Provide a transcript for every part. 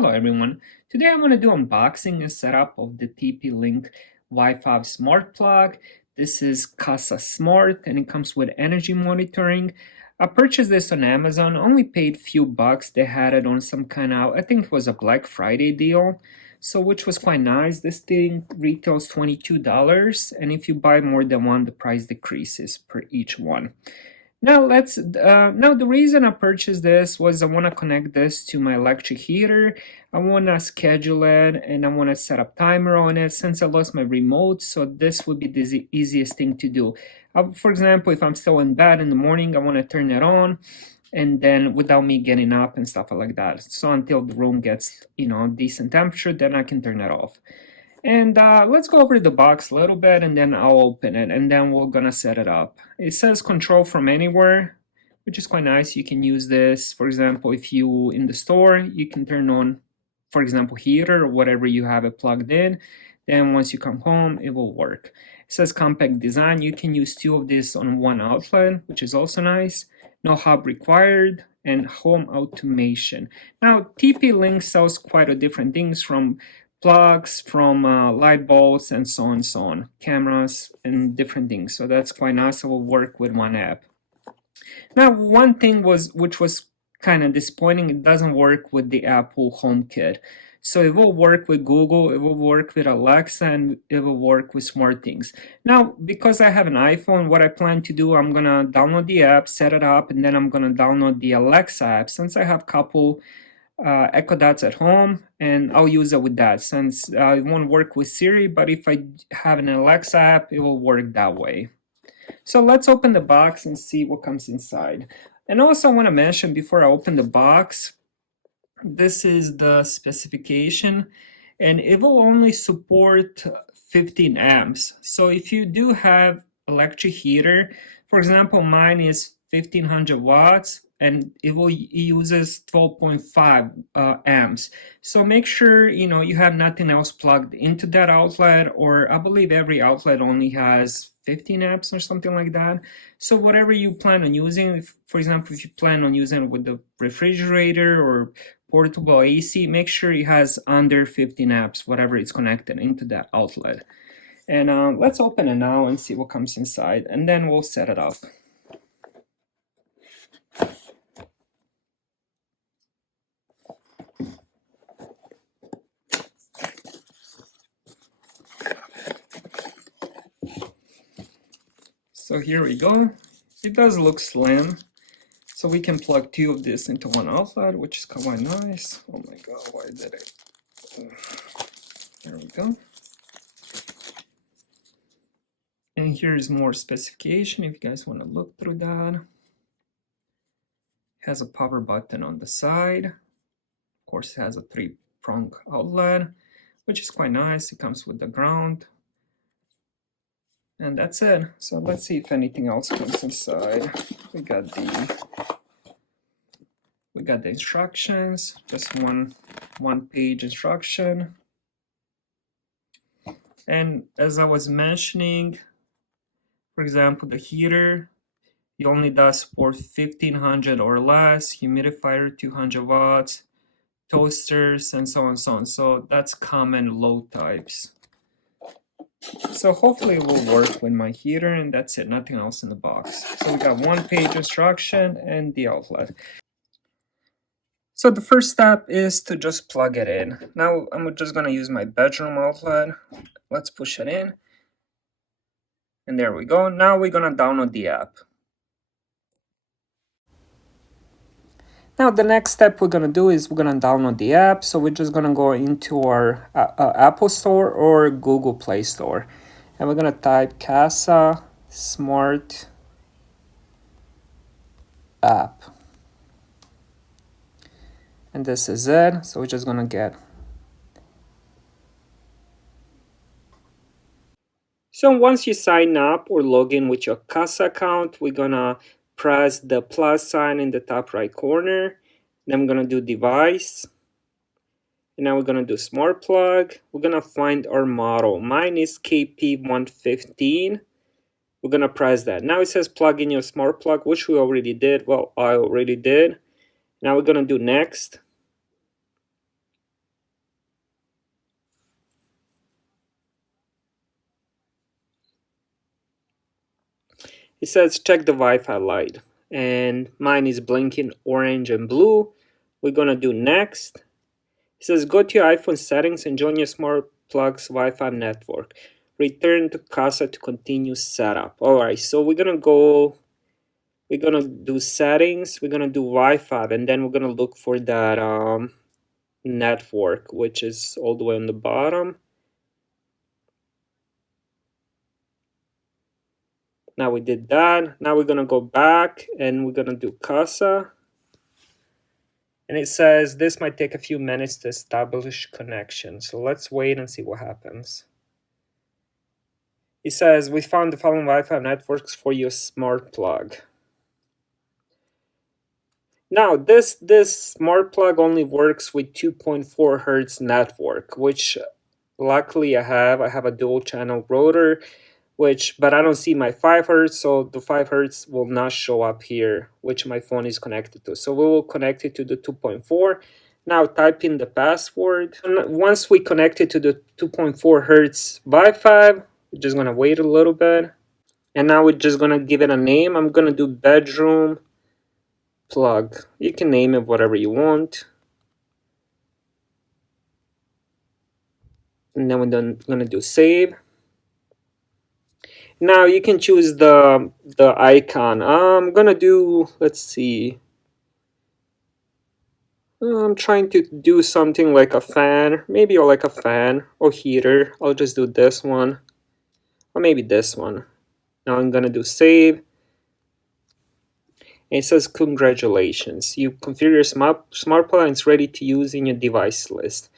Hello everyone, today I'm going to do unboxing and setup of the TP-Link Wi-Fi smart plug. This is Kasa Smart and it comes with energy monitoring. I purchased this on Amazon, only paid few bucks. They had it on some kind of, I think it was a Black Friday deal, so which was quite nice. This thing retails $22 and if you buy more than one, the price decreases per each one. Now now the reason I purchased this was I want to connect this to my electric heater. I want to schedule it and I want to set up timer on it since I lost my remote, so this would be the easiest thing to do. For example, if I'm still in bed in the morning, I want to turn it on and then without me getting up and stuff like that. So until the room gets, decent temperature, then I can turn it off. And let's go over the box a little bit and then I'll open it and then we're gonna set it up. It says control from anywhere, which is quite nice. You can use this, for example, if you in the store, you can turn on, for example, heater or whatever you have it plugged in. Then once you come home, it will work. It says compact design. You can use two of these on one outlet, which is also nice. No hub required and home automation. Now, TP-Link sells quite a different things from plugs, from light bulbs and so on, cameras and different things. So that's quite nice. It will work with one app. Now, one thing which was kind of disappointing, it doesn't work with the Apple HomeKit. So it will work with Google, it will work with Alexa, and it will work with SmartThings. Now, because I have an iPhone, what I plan to do, I'm gonna download the app, set it up, and then I'm gonna download the Alexa app since I have a couple Echo Dots at home, and I'll use it with that since it won't work with Siri, but if I have an Alexa app, it will work that way. So let's open the box and see what comes inside. And also I want to mention before I open the box, this is the specification and it will only support 15 amps. So if you do have electric heater, for example, mine is 1500 watts and it uses 12.5 amps. So make sure you have nothing else plugged into that outlet, or I believe every outlet only has 15 amps or something like that. So whatever you plan on using, for example, if you plan on using it with the refrigerator or portable AC, make sure it has under 15 amps, whatever it's connected into that outlet. And let's open it now and see what comes inside, and then we'll set it up. So here we go. It does look slim. So we can plug two of this into one outlet, which is quite nice. Oh my god, why did it? There we go. And here's more specification if you guys want to look through that. It has a power button on the side. Of course, it has a 3-prong outlet, which is quite nice. It comes with the ground. And that's it. So let's see if anything else comes inside. We got the instructions, just one page instruction. And as I was mentioning, for example, the heater, it only does support 1500 or less, humidifier 200 watts, toasters, and so on and so on. So that's common load types. So hopefully it will work with my heater, and that's it, nothing else in the box. So we got one page instruction and the outlet. So the first step is to just plug it in. Now I'm just gonna use my bedroom outlet. Let's push it in. And there we go. Now we're gonna download the app. Now the next step we're gonna do is we're gonna download the app. So we're just gonna go into our Apple Store or Google Play Store. And we're gonna type Kasa Smart App. And this is it. So we're just gonna get. So once you sign up or log in with your Kasa account, we're gonna press the plus sign in the top right corner. Then I'm gonna do device. And now we're gonna do smart plug. We're gonna find our model. Mine is KP115. We're gonna press that. Now it says plug in your smart plug, which we already did. Well, I already did. Now we're gonna do next. It says check the Wi-Fi light, and mine is blinking orange and blue. We're gonna do next. It says go to your iPhone settings and join your smart plug's Wi-Fi network. Return to Kasa to continue setup. Alright, so we're gonna do settings, we're gonna do Wi-Fi, and then we're gonna look for that network, which is all the way on the bottom. Now we did that. Now we're gonna go back and we're gonna do Kasa. And it says this might take a few minutes to establish connection. So let's wait and see what happens. It says we found the following Wi-Fi networks for your smart plug. Now this smart plug only works with 2.4 Hertz network, which luckily I have a dual channel rotor, but I don't see my 5 Hertz, so the 5 Hertz will not show up here, which my phone is connected to. So we will connect it to the 2.4. Now type in the password. And once we connect it to the 2.4 Hertz Wi-Fi, we're just gonna wait a little bit. And now we're just gonna give it a name. I'm gonna do bedroom plug. You can name it whatever you want. And then we're gonna do save. Now you can choose the icon. I'm gonna do, let's see. I'm trying to do something like a fan, maybe like a fan or heater. I'll just do this one, or maybe this one. Now I'm gonna do save. And it says congratulations, you configure your smart plug and it's ready to use in your device list.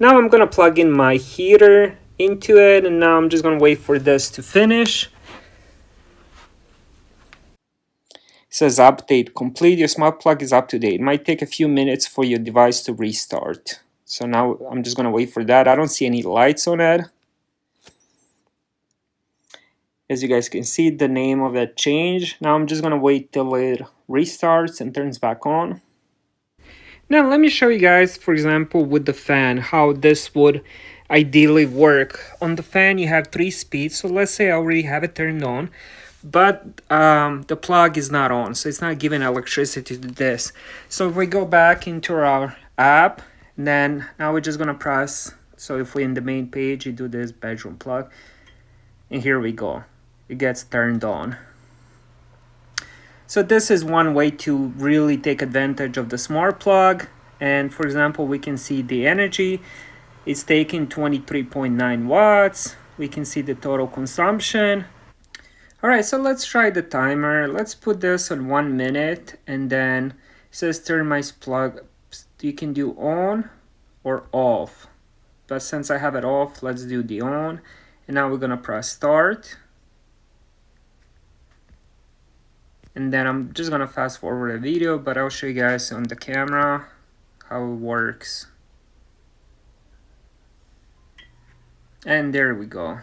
Now I'm gonna plug in my heater into it, and now I'm just gonna wait for this to finish. It says update complete, your smart plug is up to date. It might take a few minutes for your device to restart. So now I'm just gonna wait for that. I don't see any lights on it. As you guys can see, the name of that changed. Now I'm just gonna wait till it restarts and turns back on. Now let me show you guys, for example, with the fan, how this would ideally work. On the fan you have 3 speeds, so let's say I already have it turned on, but the plug is not on, so it's not giving electricity to this. So if we go back into our app, then now we're just gonna press, so if we're in the main page, you do this bedroom plug, and here we go, it gets turned on. So this is one way to really take advantage of the smart plug. And for example, we can see the energy. It's taking 23.9 watts. We can see the total consumption. All right, so let's try the timer. Let's put this on 1 minute, and then it says turn my plug. You can do on or off. But since I have it off, let's do the on. And now we're gonna press start. And then I'm just gonna fast forward the video, but I'll show you guys on the camera how it works. And there we go.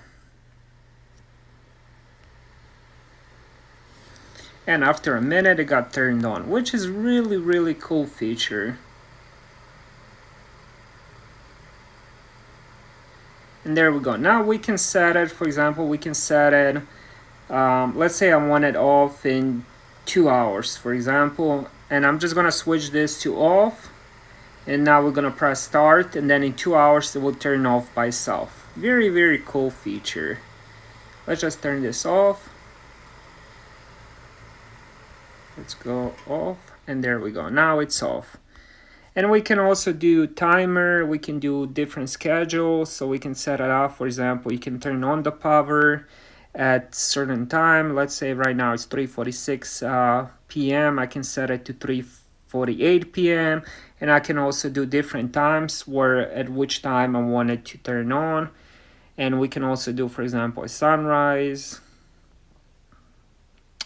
And after a minute it got turned on, which is really cool feature. And there we go. Now we can set it, for example, we can set it, let's say I want it off in 2 hours, for example, and I'm just gonna switch this to off, and now we're gonna press start, and then in 2 hours it will turn off by itself. Very cool feature. Let's just turn this off. Let's go off, and there we go. Now it's off. And we can also do timer, we can do different schedules, so we can set it up. For example, you can turn on the power at certain time. Let's say right now it's 3:46 p.m. I can set it to 3:48 p.m. and I can also do different times at which time I want it to turn on. And we can also do, for example, a sunrise,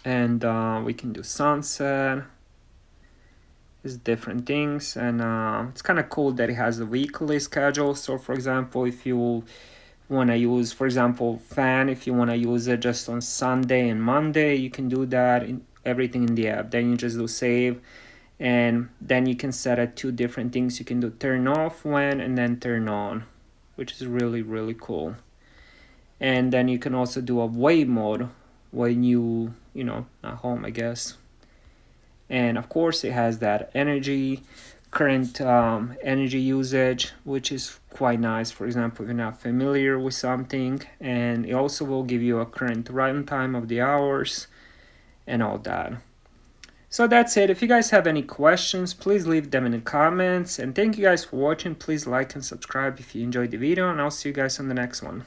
and we can do sunset. Is different things, and it's kind of cool that it has a weekly schedule. So for example, if you want to use, for example, fan, if you want to use it just on Sunday and Monday, you can do that, everything in the app. Then you just do save, and then you can set it 2 different things. You can do turn off when, and then turn on, which is really cool. And then you can also do a wave mode, when you know, not home, I guess. And of course, it has that current energy usage, which is quite nice. For example, if you're not familiar with something, and it also will give you a current runtime of the hours and all that. So that's it. If you guys have any questions, please leave them in the comments. And thank you guys for watching. Please like and subscribe if you enjoyed the video, and I'll see you guys on the next one.